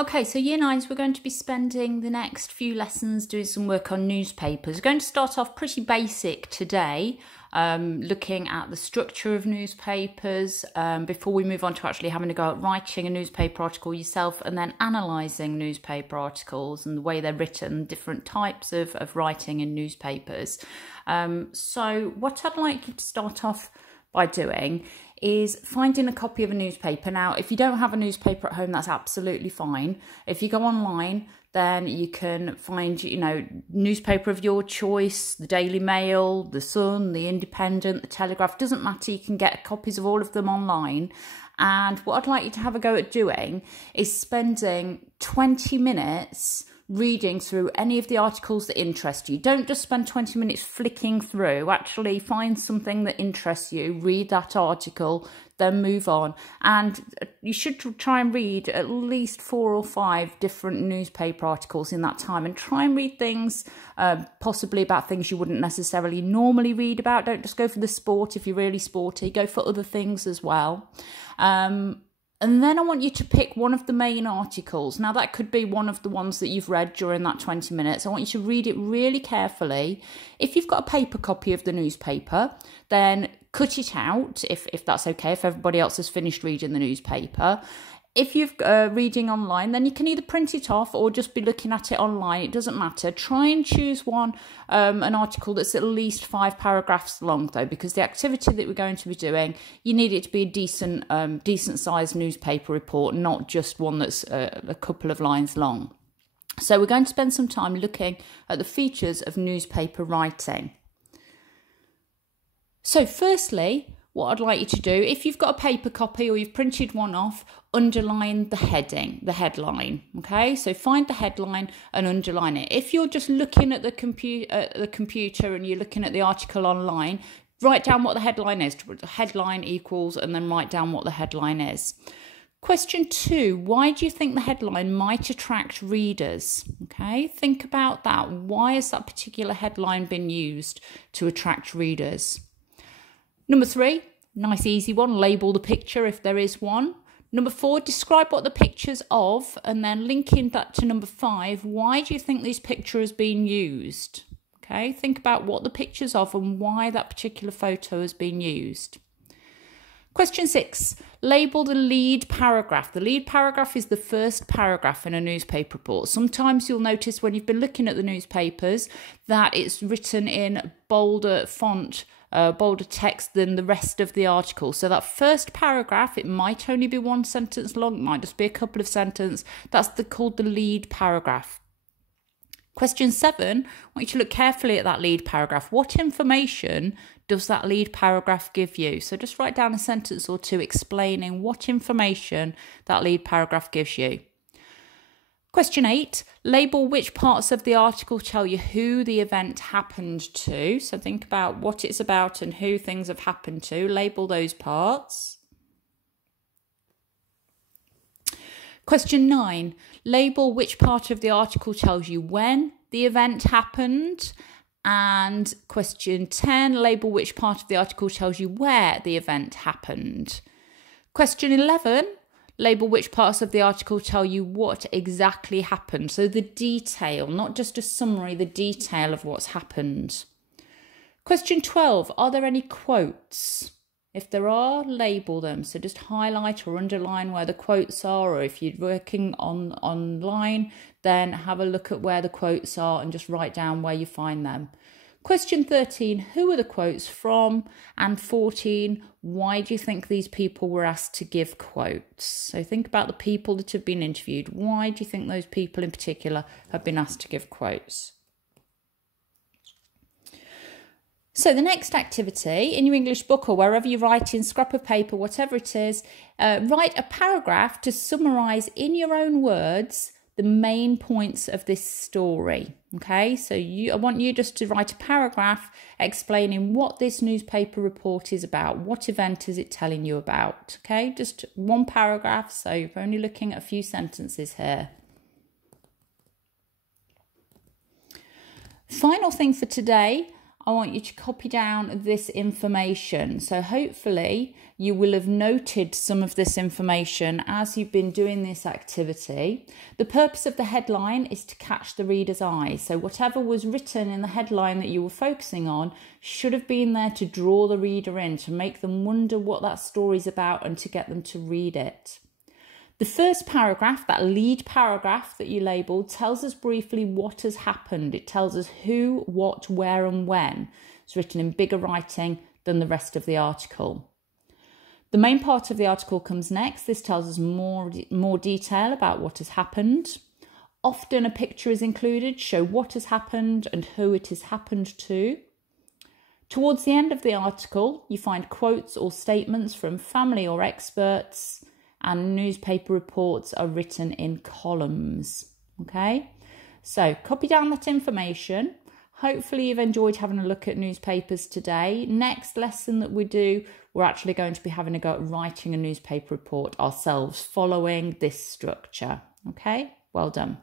Okay, so Year 9s, we're going to be spending the next few lessons doing some work on newspapers. We're going to start off pretty basic today, looking at the structure of newspapers before we move on to actually having to go at writing a newspaper article yourself and then analysing newspaper articles and the way they're written, different types of writing in newspapers. So what I'd like you to start off by doing is finding a copy of a newspaper. Now, if you don't have a newspaper at home, that's absolutely fine. If you go online, then you can find, newspaper of your choice, the Daily Mail, the Sun, the Independent, the Telegraph, doesn't matter. You can get copies of all of them online. And what I'd like you to have a go at doing is spending 20 minutes reading through any of the articles that interest you. Don't just spend 20 minutes flicking through. Actually find something that interests you, read that article, then move on. And you should try and read at least 4 or 5 different newspaper articles in that time, and try and read things possibly about things you wouldn't necessarily normally read about. Don't just go for the sport if you're really sporty, go for other things as well. And then I want you to pick one of the main articles. Now, that could be one of the ones that you've read during that 20 minutes. I want you to read it really carefully. If you've got a paper copy of the newspaper, then cut it out, if that's okay, if everybody else has finished reading the newspaper. If you're reading online, then you can either print it off or just be looking at it online. It doesn't matter. Try and choose one, an article that's at least 5 paragraphs long, though, because the activity that we're going to be doing, you need it to be a decent sized newspaper report, not just one that's a couple of lines long. So we're going to spend some time looking at the features of newspaper writing. So firstly, what I'd like you to do, if you've got a paper copy or you've printed one off, underline the headline, okay? So find the headline and underline it. If you're just looking at the computer and you're looking at the article online, write down what the headline is. Headline equals, and then write down what the headline is. Question 2, why do you think the headline might attract readers? Okay, think about that. Why has that particular headline been used to attract readers? Number 3, nice easy one, label the picture if there is one. Number 4, describe what the picture's of, and then linking that to number 5, why do you think this picture has been used? Okay, think about what the picture's of and why that particular photo has been used. Question 6, label the lead paragraph. The lead paragraph is the first paragraph in a newspaper report. Sometimes you'll notice when you've been looking at the newspapers that it's written in bolder font, bolder text than the rest of the article. So that first paragraph, it might only be 1 sentence long, it might just be a couple of sentences. That's called the lead paragraph. Question 7, I want you to look carefully at that lead paragraph. What information does that lead paragraph give you? So just write down a sentence or 2 explaining what information that lead paragraph gives you. Question 8, label which parts of the article tell you who the event happened to. So think about what it's about and who things have happened to. Label those parts. Question 9, label which part of the article tells you when the event happened. And question 10, label which part of the article tells you where the event happened. Question 11, label which parts of the article tell you what exactly happened. So the detail, not just a summary, the detail of what's happened. Question 12, are there any quotes? If there are, label them. So just highlight or underline where the quotes are, or if you're working online, then have a look at where the quotes are and just write down where you find them. Question 13, who are the quotes from? And 14, why do you think these people were asked to give quotes? So think about the people that have been interviewed. Why do you think those people in particular have been asked to give quotes? So the next activity in your English book or wherever you write in, scrap of paper, whatever it is, write a paragraph to summarise in your own words the main points of this story. Okay, so I want you just to write a paragraph explaining what this newspaper report is about. What event is it telling you about? Okay, just 1 paragraph, so you're only looking at a few sentences here. Final thing for today, I want you to copy down this information. So hopefully you will have noted some of this information as you've been doing this activity. The purpose of the headline is to catch the reader's eye. So whatever was written in the headline that you were focusing on should have been there to draw the reader in, to make them wonder what that story's about and to get them to read it. The first paragraph, that lead paragraph that you labelled, tells us briefly what has happened. It tells us who, what, where and when. It's written in bigger writing than the rest of the article. The main part of the article comes next. This tells us more detail about what has happened. Often a picture is included, show what has happened and who it has happened to. Towards the end of the article, you find quotes or statements from family or experts, and newspaper reports are written in columns. Okay, so copy down that information. Hopefully you've enjoyed having a look at newspapers today. Next lesson that we do, we're actually going to be having a go at writing a newspaper report ourselves following this structure. Okay, well done.